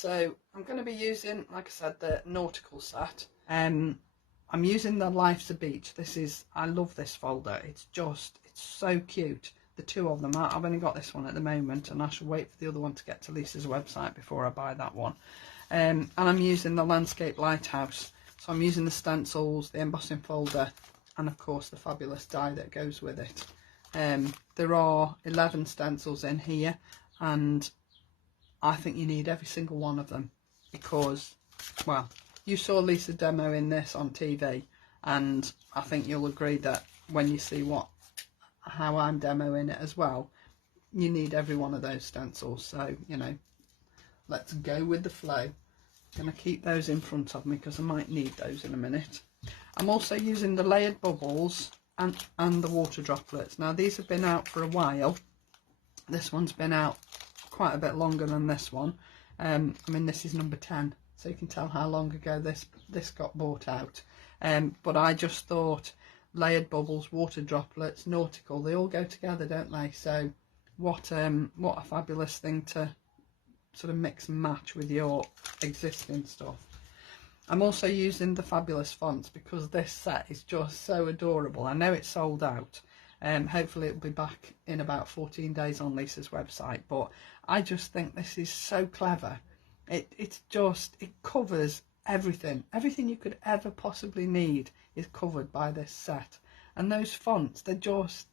So I'm going to be using, like I said, the Nautical set. I'm using the Life's a Beach. I love this folder. It's so cute. The two of them. I've only got this one at the moment, and I shall wait for the other one to get to Lisa's website before I buy that one. And I'm using the Landscape Lighthouse. So I'm using the stencils, the embossing folder, and of course the fabulous die that goes with it. There are 11 stencils in here, and I think you need every single one of them because, well, you saw Lisa demoing this on TV, and I think you'll agree that when you see how I'm demoing it as well, you need every one of those stencils. So, you know, let's go with the flow. I'm going to keep those in front of me because I might need those in a minute. I'm also using the layered bubbles and the water droplets. Now these have been out for a while. This one's been out quite a bit longer than this one. I mean, this is number 10, so you can tell how long ago this got bought out. But I just thought layered bubbles, water droplets, Nautical, they all go together, don't they? So what a fabulous thing to sort of mix and match with your existing stuff. I'm also using the fabulous fonts because this set is just so adorable. I know it's sold out. Hopefully it'll be back in about 14 days on Lisa's website, but I just think this is so clever. It covers everything you could ever possibly need is covered by this set. And those fonts, they're just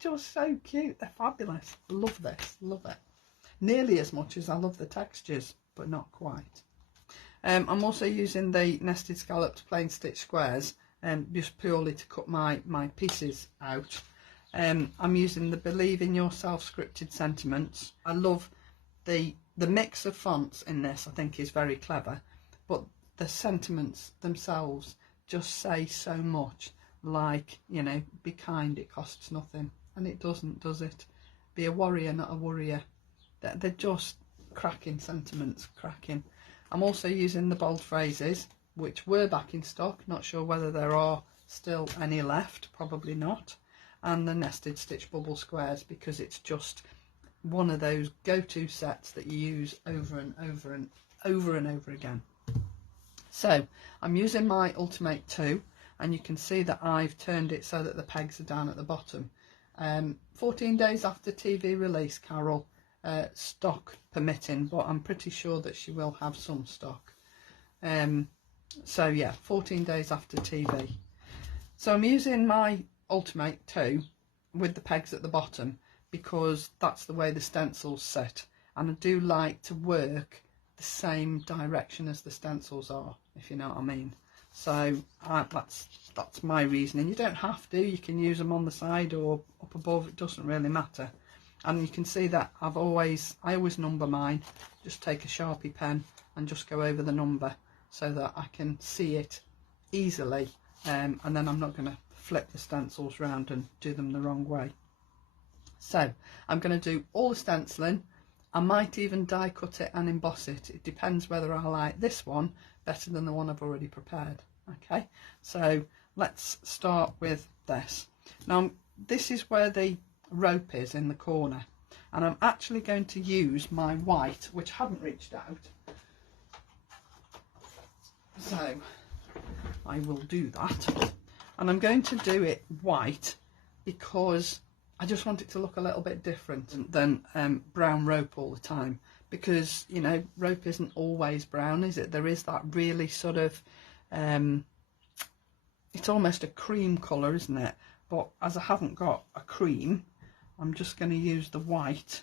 so cute. They're fabulous. Love this, love it. Nearly as much as I love the textures, but not quite. I'm also using the nested scalloped plain stitch squares, just purely to cut my pieces out. I'm using the Believe in Yourself scripted sentiments. I love the mix of fonts in this. I think is very clever, but the sentiments themselves just say so much. Like, you know, be kind, it costs nothing, and it doesn't, does it? Be a warrior, not a worrier. They're just cracking sentiments, cracking. I'm also using the bold phrases, which were back in stock. Not sure whether there are still any left, probably not. And the nested stitch bubble squares, because it's just one of those go-to sets that you use over and over and over and over again. So I'm using my Ultimate 2, and you can see that I've turned it so that the pegs are down at the bottom. 14 days after TV release, Carol, stock permitting, but I'm pretty sure that she will have some stock. So yeah, 14 days after TV. So I'm using my Ultimate 2 with the pegs at the bottom because that's the way the stencils sit, and I do like to work the same direction as the stencils are, if you know what I mean. So that's my reasoning. You don't have to, you can use them on the side or up above, it doesn't really matter. And you can see that I always number mine. Just take a Sharpie pen and just go over the number so that I can see it easily, and then I'm not going to flip the stencils round and do them the wrong way. So I'm going to do all the stenciling. I might even die cut it and emboss it. It depends whether I like this one better than the one I've already prepared. Okay, so let's start with this. Now this is where the rope is in the corner, and I'm actually going to use my white, which hadn't reached out, so I will do that, and I'm going to do it white because I just want it to look a little bit different than brown rope all the time, because, you know, rope isn't always brown, is it? There is that really sort of it's almost a cream colour, isn't it? But as I haven't got a cream, I'm just going to use the white.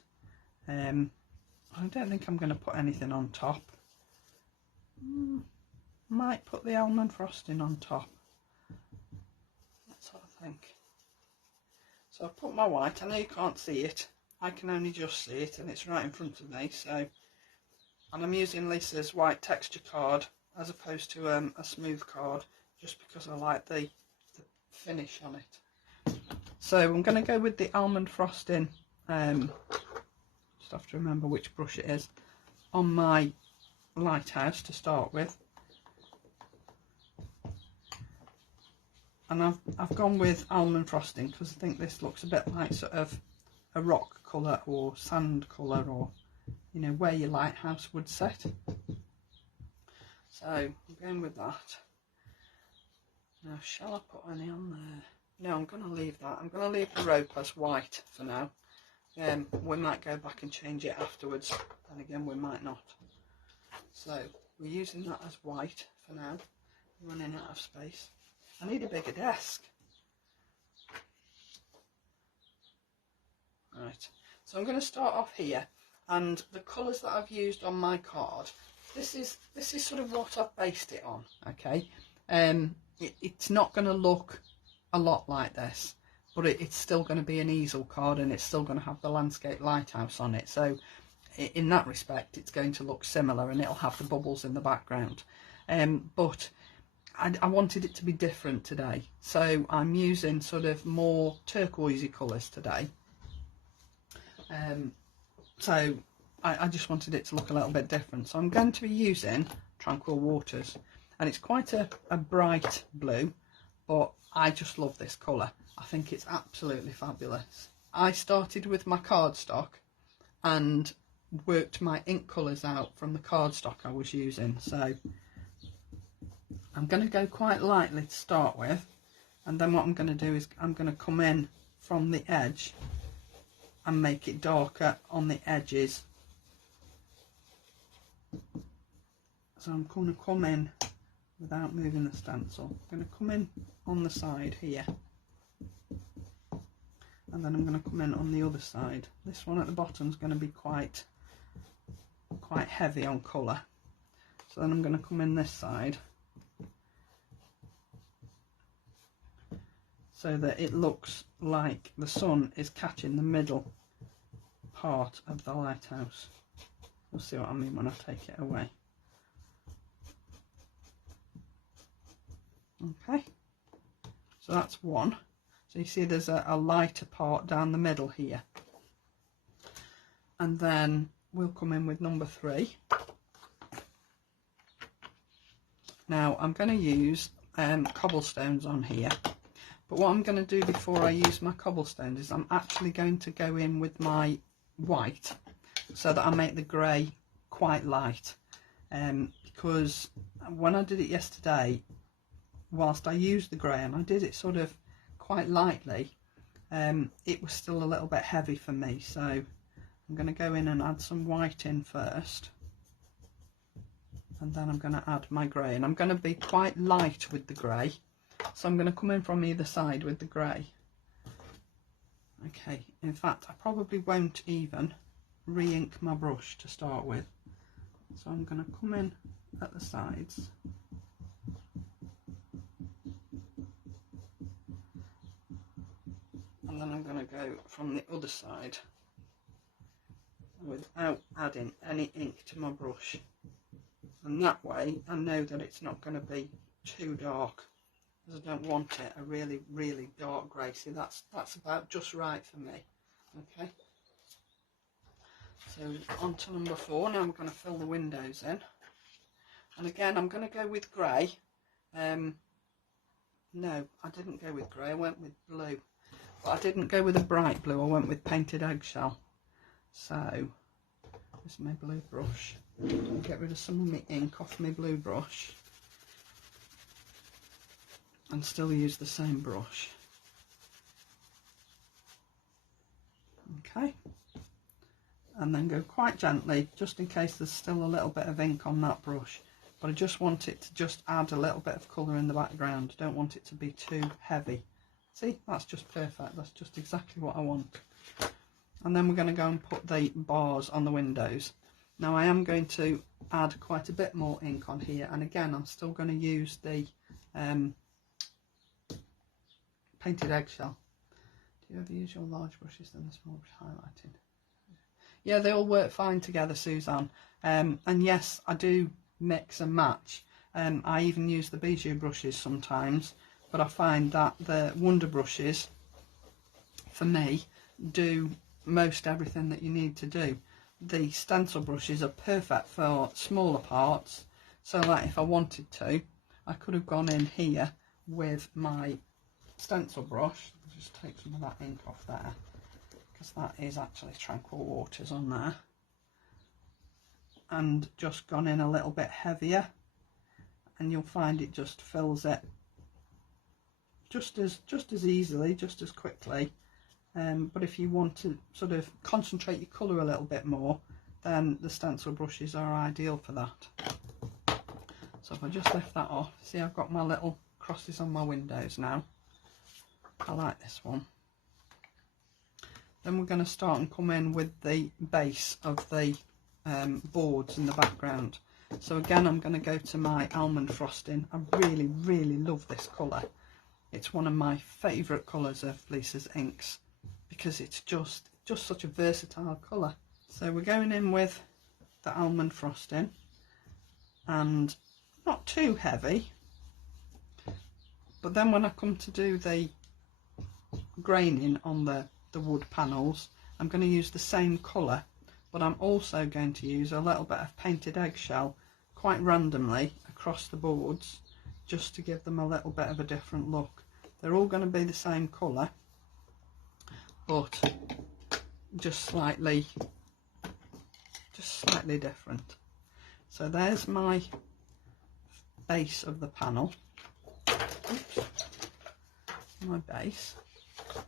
I don't think I'm going to put anything on top. Might put the almond frosting on top. That's what I think. So I've put my white. I know you can't see it. I can only just see it, and it's right in front of me. So, and I'm using Lisa's white texture card as opposed to a smooth card, just because I like the finish on it. So I'm going to go with the almond frosting, just have to remember which brush it is, on my lighthouse to start with. And I've gone with almond frosting because I think this looks a bit like sort of a rock colour or sand colour, or you know, where your lighthouse would sit. So I'm going with that. Now, shall I put any on there? No, I'm going to leave that. I'm going to leave the rope as white for now. We might go back and change it afterwards, and again we might not. So we're using that as white for now. Running out of space. I need a bigger desk. Right, so I'm going to start off here, and the colours that I've used on my card, this is sort of what I've based it on. Okay, it's not going to look a lot like this, but it's still going to be an easel card, and it's still going to have the Landscape Lighthouse on it. So in that respect, it's going to look similar, and it'll have the bubbles in the background. But I wanted it to be different today, so I'm using sort of more turquoisey colours today. So I just wanted it to look a little bit different. So I'm going to be using Tranquil Waters, and it's quite a bright blue, but I just love this colour. I think it's absolutely fabulous. I started with my cardstock and worked my ink colours out from the cardstock I was using. So I'm going to go quite lightly to start with, and then what I'm going to do is I'm going to come in from the edge and make it darker on the edges. So I'm going to come in without moving the stencil. I'm going to come in on the side here, and then I'm going to come in on the other side. This one at the bottom is going to be quite heavy on colour, so then I'm going to come in this side so that it looks like the sun is catching the middle part of the lighthouse. You'll see what I mean when I take it away. Okay, so that's one. So you see there's a lighter part down the middle here, and then we'll come in with number 3. Now I'm going to use cobblestones on here, but what I'm going to do before I use my cobblestones is I'm actually going to go in with my white so that I make the grey quite light, because when I did it yesterday, whilst I used the grey and I did it sort of quite lightly, it was still a little bit heavy for me. So I'm going to go in and add some white in first, and then I'm going to add my grey, and I'm going to be quite light with the grey. So I'm going to come in from either side with the grey. Okay, in fact I probably won't even re-ink my brush to start with. So I'm going to come in at the sides. And then I'm going to go from the other side without adding any ink to my brush. And that way I know that it's not going to be too dark, because I don't want it a really, really dark grey. See, that's about just right for me. Okay. So on to number 4. Now I'm going to fill the windows in. And again, I'm going to go with grey. No, I didn't go with grey. I went with blue. But I didn't go with a bright blue. I went with painted eggshell. So, there's my blue brush. I'll get rid of some of my ink off my blue brush, and still use the same brush. Okay, and then go quite gently, just in case there's still a little bit of ink on that brush, but I just want it to just add a little bit of colour in the background. I don't want it to be too heavy. See, that's just perfect. That's just exactly what I want. And then we're going to go and put the bars on the windows. Now I am going to add quite a bit more ink on here, and again I'm still going to use the painted eggshell. Do you ever use your large brushes than the small brush highlighting? Yeah, they all work fine together, Suzanne. And yes, I do mix and match. I even use the bijou brushes sometimes, but I find that the Wonder brushes, for me, do most everything that you need to do. The stencil brushes are perfect for smaller parts, so like if I wanted to, I could have gone in here with my stencil brush. I'll just take some of that ink off there, because that is actually Tranquil Waters on there. and just gone in a little bit heavier, and you'll find it just fills it just as easily, just as quickly. But if you want to sort of concentrate your colour a little bit more, then the stencil brushes are ideal for that. So if I just lift that off, see I've got my little crosses on my windows now. I like this one. Then we're going to start and come in with the base of the boards in the background. So again, I'm going to go to my almond frosting. I really love this colour. It's one of my favourite colours of Lisa's inks, because it's just such a versatile colour. So we're going in with the almond frosting, and not too heavy, but then when I come to do the graining on the wood panels, I'm going to use the same colour, but I'm also going to use a little bit of painted eggshell quite randomly across the boards, just to give them a little bit of a different look. They're all going to be the same colour, but just slightly different. So there's my base of the panel. Oops. My base,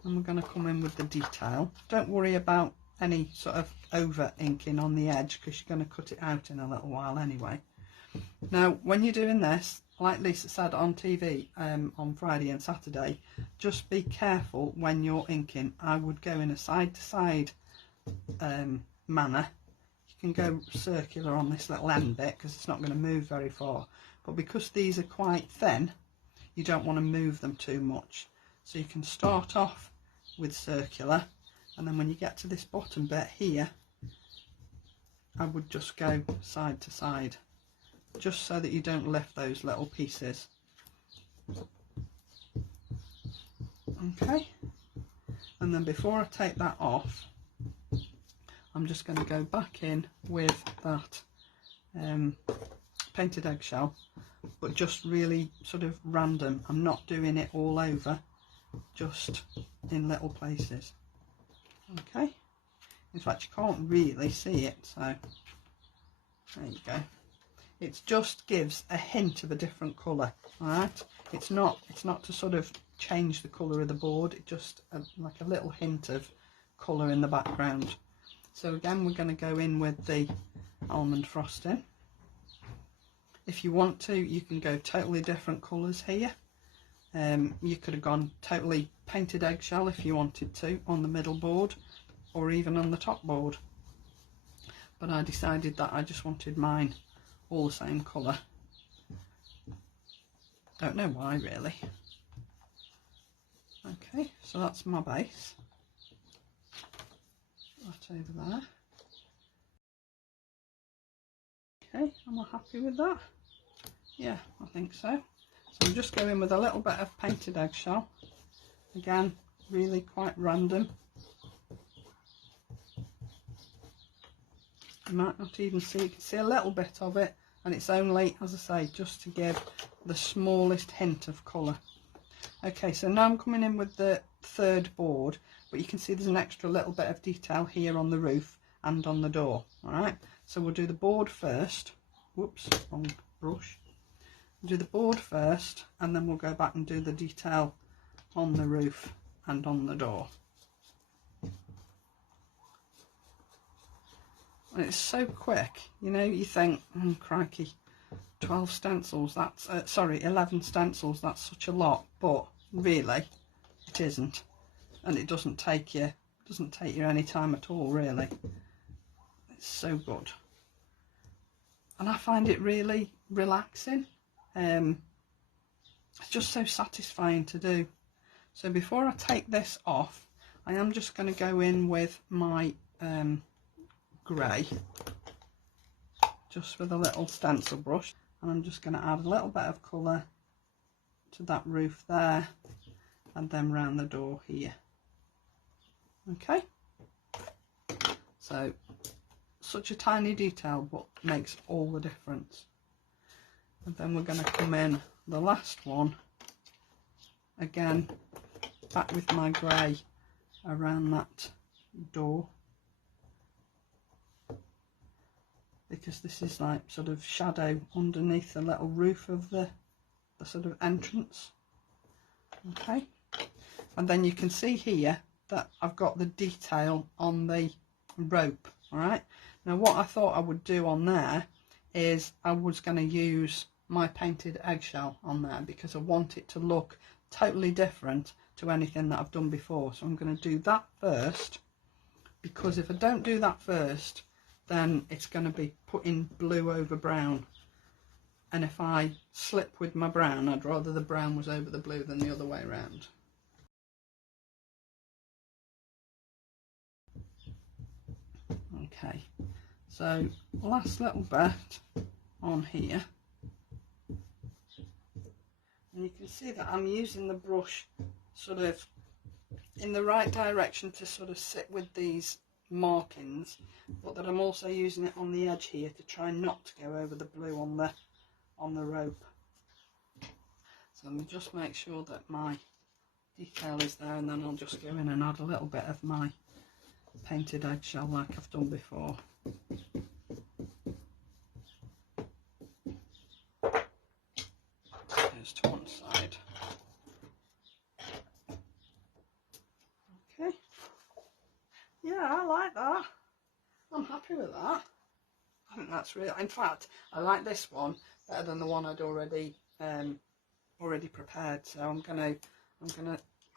and we're going to come in with the detail. Don't worry about any sort of over inking on the edge, because you're going to cut it out in a little while anyway. Now when you're doing this, like Lisa said on TV on Friday and Saturday, just be careful when you're inking. I would go in a side to side manner. You can go circular on this little end bit because it's not going to move very far, but because these are quite thin, you don't want to move them too much. So you can start off with circular, and then when you get to this bottom bit here, I would just go side to side, just so that you don't lift those little pieces. Okay, and then before I take that off, I'm just going to go back in with that painted eggshell, but just really sort of random. I'm not doing it all over, just in little places. Okay, in fact you can't really see it, so there you go. It just gives a hint of a different colour. Alright, it's not to sort of change the colour of the board, it just like a little hint of colour in the background. So again, we're going to go in with the almond frosting. If you want to, you can go totally different colours here. You could have gone totally painted eggshell if you wanted to on the middle board, or even on the top board, but I decided that I just wanted mine all the same colour. Don't know why really. Okay, so that's my base. That over there. Okay, am I happy with that? Yeah, I think so. So I'm just going with a little bit of painted eggshell. Again, really quite random. You might not even see, you can see a little bit of it, and it's only, as I say, just to give the smallest hint of colour. Okay, so now I'm coming in with the third board, but you can see there's an extra little bit of detail here on the roof and on the door. Alright, so we'll do the board first. Whoops, wrong brush. We'll do the board first, and then we'll go back and do the detail on the roof and on the door. And it's so quick, you know, you think, oh, crikey, 12 stencils, that's, sorry, 11 stencils, that's such a lot, but really, it isn't. And it doesn't take you any time at all, really. It's so good. And I find it really relaxing. It's just so satisfying to do. So before I take this off, I am just going to go in with my grey, just with a little stencil brush, and I'm just going to add a little bit of colour to that roof there, and then round the door here. Okay, so such a tiny detail, but makes all the difference. And then we're going to come in the last one again, back with my grey around that door. because this is like sort of shadow underneath the little roof of the sort of entrance. Okay, and then you can see here that I've got the detail on the rope. All right, now what I thought I would do on there is I was going to use my painted eggshell on there, because I want it to look totally different to anything that I've done before. So I'm going to do that first, because if I don't do that first, then it's going to be putting blue over brown, and if I slip with my brown, I'd rather the brown was over the blue than the other way around. Okay, so last little bit on here, and you can see that I'm using the brush sort of in the right direction to sort of sit with these markings, but that I'm also using it on the edge here to try not to go over the blue on the rope. So let me just make sure that my detail is there, and then I'll just go in and add a little bit of my painted eggshell like I've done before. Goes to one side. Okay. Yeah, I like that. I'm happy with that. I think that's real. In fact, I like this one better than the one I'd already prepared. So I'm gonna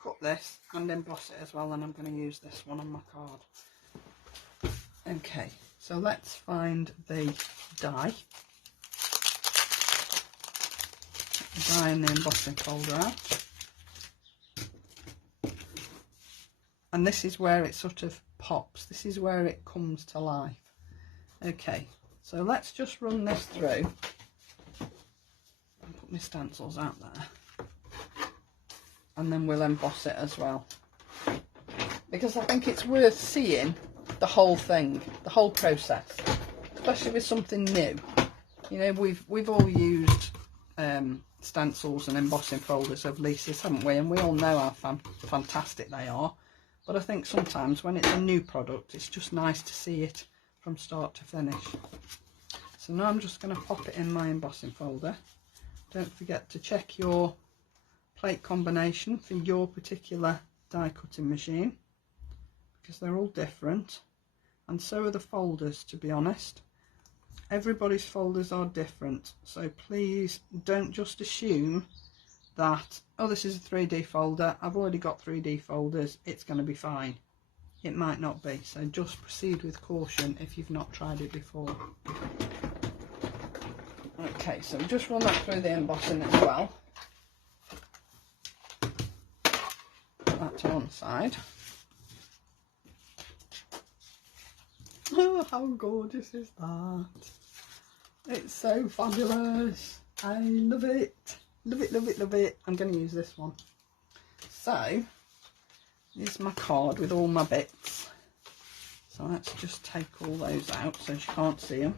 cut this and emboss it as well, and I'm gonna use this one on my card. Okay, so let's find the die. The die in the embossing folder out. And this is where it sort of pops. This is where it comes to life. Okay, so let's just run this through and put my stencils out there, and then we'll emboss it as well, because I think it's worth seeing the whole thing, the whole process, especially with something new. You know, we've all used stencils and embossing folders of Lisa's, haven't we? And we all know how fantastic they are. But I think sometimes when it's a new product, it's just nice to see it from start to finish. So now I'm just going to pop it in my embossing folder. Don't forget to check your plate combination for your particular die cutting machine, because they're all different, and so are the folders, to be honest. Everybody's folders are different, so please don't just assume that, oh, this is a 3D folder, I've already got 3D folders, it's going to be fine. It might not be, so just proceed with caution if you've not tried it before. Okay, so just run that through the embossing as well. Put that to one side. Oh, how gorgeous is that? It's so fabulous. I love it. Love it, love it, love it. I'm going to use this one. So, here's my card with all my bits. So let's just take all those out so you can't see them.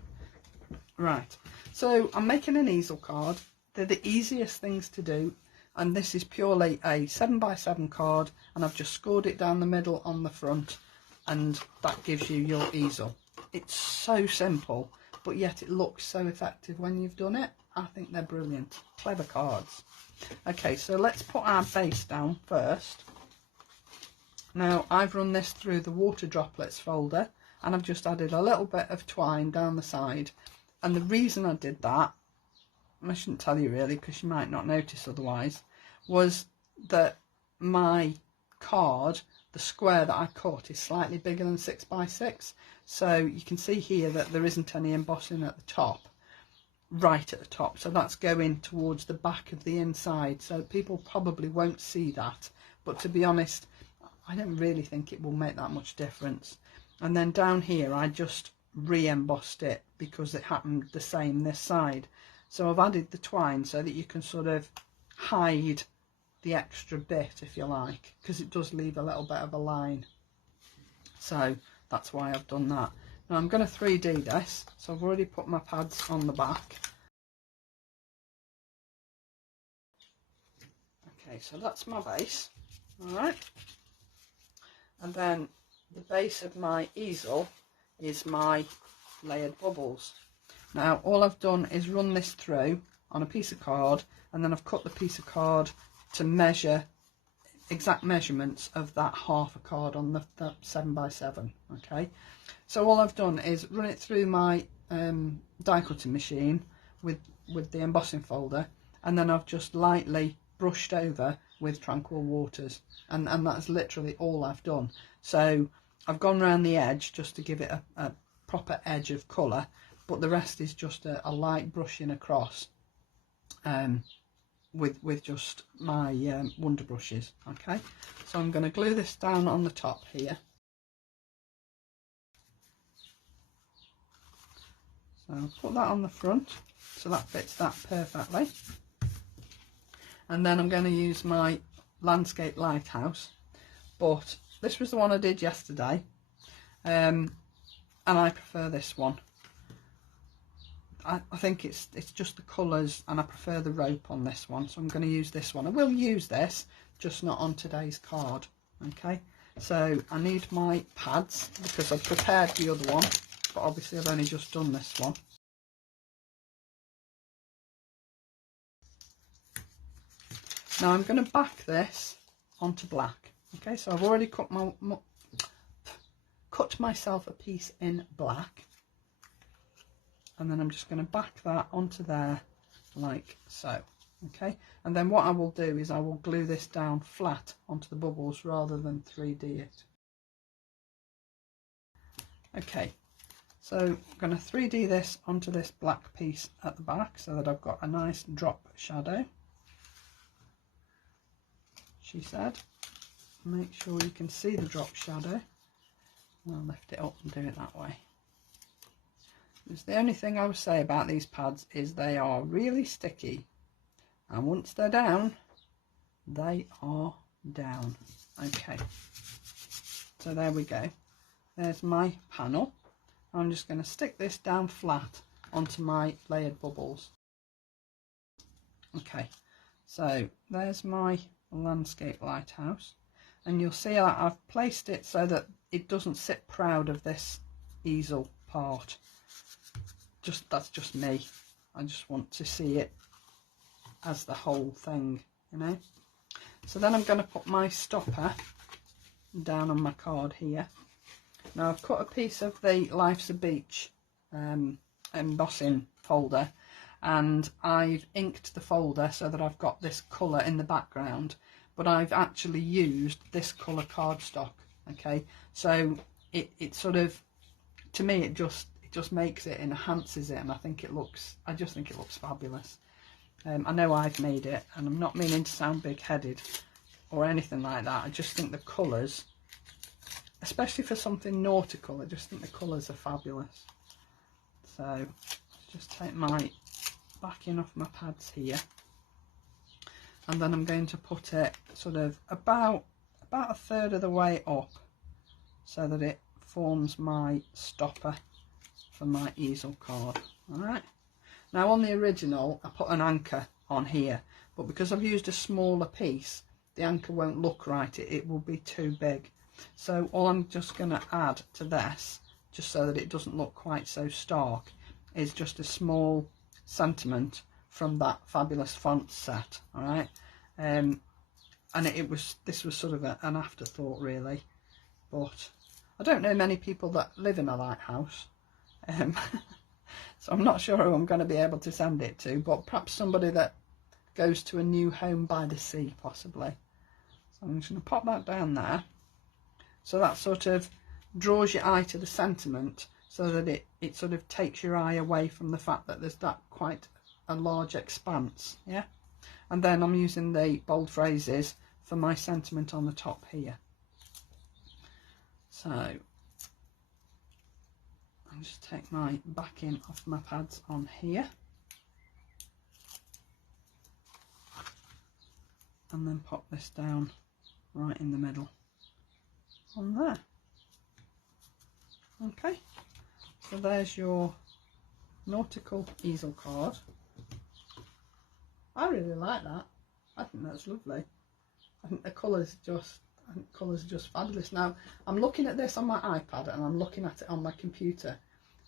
Right, so I'm making an easel card. They're the easiest things to do. And this is purely a 7x7 card. And I've just scored it down the middle on the front. And that gives you your easel. It's so simple, but yet it looks so effective when you've done it. I think they're brilliant. Clever cards. Okay, so let's put our base down first. Now, I've run this through the water droplets folder, and I've just added a little bit of twine down the side. And the reason I did that, I shouldn't tell you really because you might not notice otherwise, was that my card, the square that I cut, is slightly bigger than 6x6. So you can see here that there isn't any embossing at the top. Right at the top, so that's going towards the back of the inside, so people probably won't see that, but to be honest, I don't really think it will make that much difference. And then down here I just re-embossed it because it happened the same this side, so I've added the twine so that you can sort of hide the extra bit, if you like, because it does leave a little bit of a line. So that's why I've done that. Now I'm going to 3D this, so I've already put my pads on the back. Okay, so that's my base, alright. And then the base of my easel is my layered bubbles. Now all I've done is run this through on a piece of card, and then I've cut the piece of card to measure exact measurements of that half a card on the 7x7. Okay, so all I've done is run it through my die cutting machine with the embossing folder, and then I've just lightly brushed over with tranquil waters, and that's literally all I've done. So I've gone around the edge just to give it a proper edge of colour, but the rest is just a light brushing across with just my wonder brushes. Okay, so I'm going to glue this down on the top here. So I'll put that on the front, so that fits that perfectly. And then I'm going to use my Landscape Lighthouse, but this was the one I did yesterday, and I prefer this one. I think it's just the colours, and I prefer the rope on this one, so I'm going to use this one. I will use this, just not on today's card. Okay, so I need my pads because I've prepared the other one, but obviously I've only just done this one. Now I'm going to back this onto black. Okay, so I've already cut myself a piece in black, and then I'm just going to back that onto there like so. Okay, and then what I will do is I will glue this down flat onto the bubbles rather than 3D it. Okay, so I'm going to 3D this onto this black piece at the back so that I've got a nice drop shadow. She said, make sure you can see the drop shadow. I'll lift it up and do it that way. It's the only thing I would say about these pads is they are really sticky, and once they're down, they are down. Okay, so there we go. There's my panel. I'm just going to stick this down flat onto my layered bubbles. Okay, so there's my Landscape Lighthouse, and you'll see that I've placed it so that it doesn't sit proud of this easel part. That's just me. I just want to see it as the whole thing, you know. So then I'm going to put my stopper down on my card here. Now I've cut a piece of the Life's a Beach embossing folder, and I've inked the folder so that I've got this colour in the background, but I've actually used this colour cardstock. Okay, so it sort of, to me, it just makes it, enhances it, and I just think it looks fabulous. I know I've made it, and I'm not meaning to sound big-headed or anything like that. I just think the colours, especially for something nautical, I just think the colours are fabulous. So let's just take my backing off my pads here, and then I'm going to put it sort of about a third of the way up so that it forms my stopper for my easel card. Alright, now on the original I put an anchor on here, but because I've used a smaller piece, the anchor won't look right, it will be too big. So all I'm just going to add to this, just so that it doesn't look quite so stark, is just a small sentiment from that Fabulous Fonts set. Alright, and this was sort of an afterthought really, but I don't know many people that live in a lighthouse, so I'm not sure who I'm going to be able to send it to, but perhaps somebody that goes to a new home by the sea possibly. So I'm just going to pop that down there, so that sort of draws your eye to the sentiment, so that it sort of takes your eye away from the fact that there's that quite a large expanse. Yeah, and then I'm using the bold phrases for my sentiment on the top here. So I'll just take my backing off my pads on here, and then pop this down right in the middle on there. Okay, so there's your nautical easel card. I really like that. I think that's lovely. I think the colours are just fabulous. Now I'm looking at this on my iPad and I'm looking at it on my computer,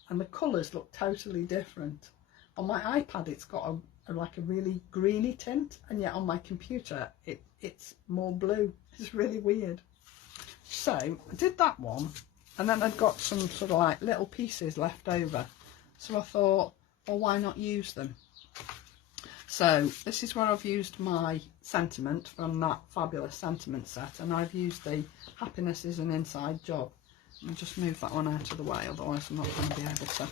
and the colours look totally different. On my iPad it's got like a really greeny tint, and yet on my computer it's more blue. It's really weird. So I did that one, and then I'd got some sort of like little pieces left over, so I thought, well, why not use them? So this is where I've used my sentiment from that fabulous sentiment set, and I've used the Happiness is an Inside Job. I'll just move that one out of the way, otherwise I'm not going to be able to,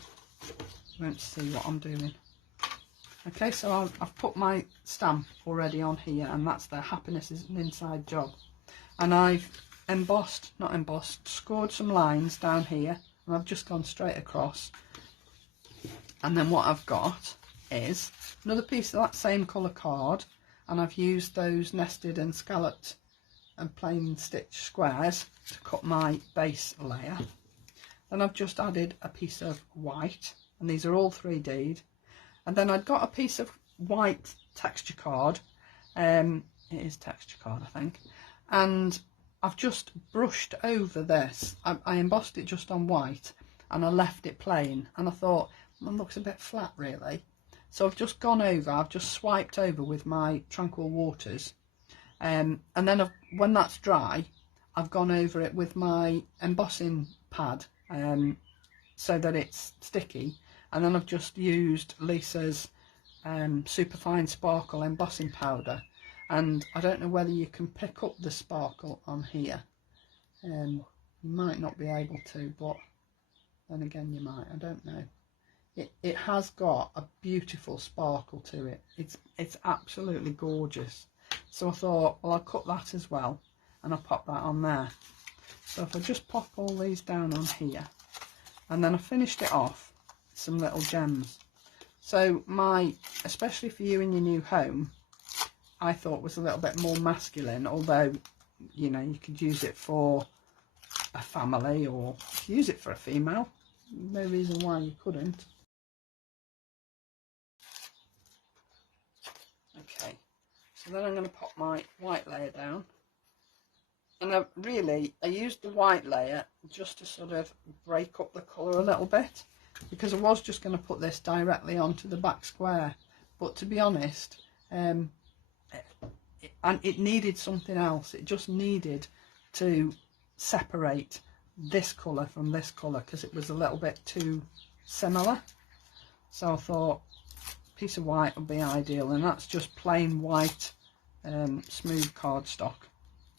won't see what I'm doing. Okay, so I've put my stamp already on here, and that's the Happiness is an Inside Job. And I've scored some lines down here, and I've just gone straight across. And then what I've got is another piece of that same colour card, and I've used those nested and scalloped and plain stitch squares to cut my base layer. Then I've just added a piece of white, and these are all 3D'd. And then I'd got a piece of white texture card, it is texture card I think, and I've just brushed over this. I embossed it just on white, and I left it plain, and I thought, well, it looks a bit flat really. So I've just gone over, I've just swiped over with my Tranquil Waters, and then when that's dry, I've gone over it with my embossing pad so that it's sticky, and then I've just used Lisa's Superfine Sparkle embossing powder, and I don't know whether you can pick up the sparkle on here. You might not be able to, but then again you might, I don't know. It has got a beautiful sparkle to it. It's absolutely gorgeous. So I thought, well, I'll cut that as well, and I'll pop that on there. So if I just pop all these down on here, and then I finished it off with some little gems. So especially for you in your new home, I thought was a little bit more masculine, although, you know, you could use it for a family or use it for a female. No reason why you couldn't. Okay, so then I'm going to pop my white layer down, and I used the white layer just to sort of break up the colour a little bit, because I was just going to put this directly onto the back square, but to be honest, and it needed something else. It just needed to separate this colour from this colour, because it was a little bit too similar. So I thought a piece of white would be ideal, and that's just plain white smooth cardstock.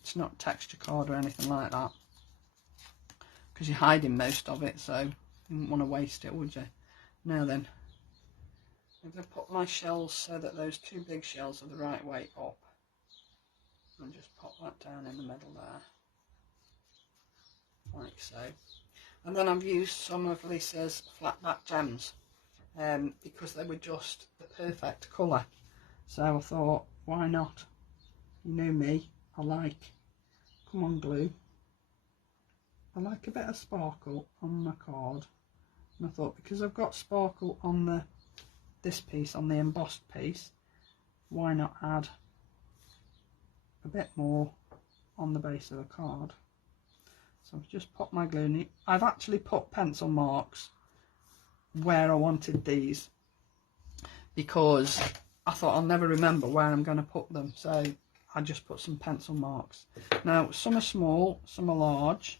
It's not texture card or anything like that, because you're hiding most of it, so you wouldn't want to waste it, would you? Now then, I'm going to put my shells so that those two big shells are the right way up, and just pop that down in the middle there, like so. And then I've used some of Lisa's flat back gems, because they were just the perfect colour. So I thought, why not? You know me, I like, come on glue, I like a bit of sparkle on my card, and I thought, because I've got sparkle on this piece, on the embossed piece, why not add a bit more on the base of the card. So I've just popped my glue in it. I've actually put pencil marks where I wanted these, because I thought I'll never remember where I'm going to put them, so I just put some pencil marks. Now some are small, some are large,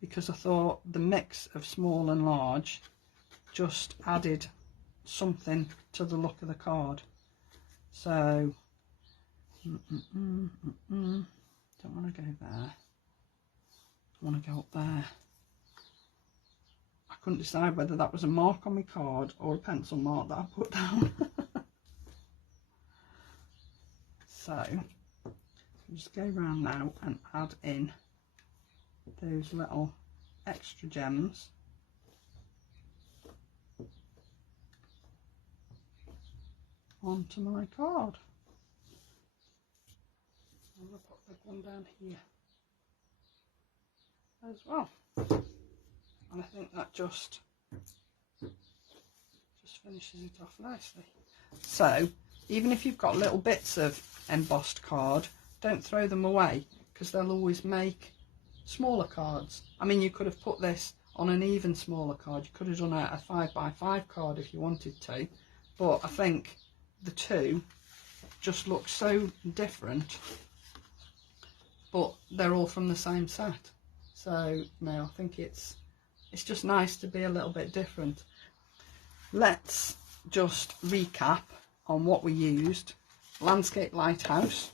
because I thought the mix of small and large just added something to the look of the card. So don't want to go there, I want to go up there. I couldn't decide whether that was a mark on my card or a pencil mark that I put down. So just go around now and add in those little extra gems. Onto my card. I'm going to put the one down here as well. And I think that just finishes it off nicely. So even if you've got little bits of embossed card, don't throw them away, because they'll always make smaller cards. I mean, you could have put this on an even smaller card. You could have done a 5x5 card if you wanted to, but I think the two just look so different, but they're all from the same set. So no, I think it's just nice to be a little bit different. Let's just recap on what we used. Landscape Lighthouse,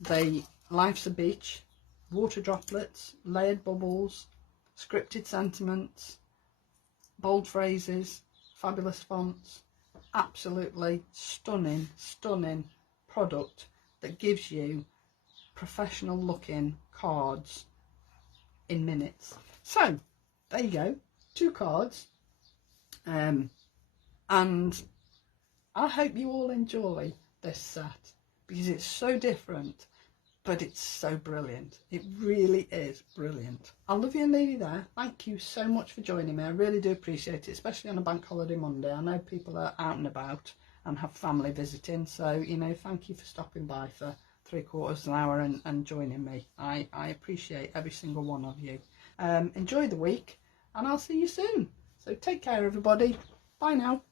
the Life's a Beach, water droplets, layered bubbles, scripted sentiments, bold phrases, fabulous fonts. Absolutely stunning product that gives you professional looking cards in minutes. So there you go, 2 cards, and I hope you all enjoy this set because it's so different, but it's so brilliant. It really is brilliant. I'll love you and leave you there. Thank you so much for joining me. I really do appreciate it, especially on a bank holiday Monday. I know people are out and about and have family visiting, so you know, thank you for stopping by for 3/4 of an hour and joining me. I appreciate every single one of you. Enjoy the week and I'll see you soon. So take care everybody. Bye now.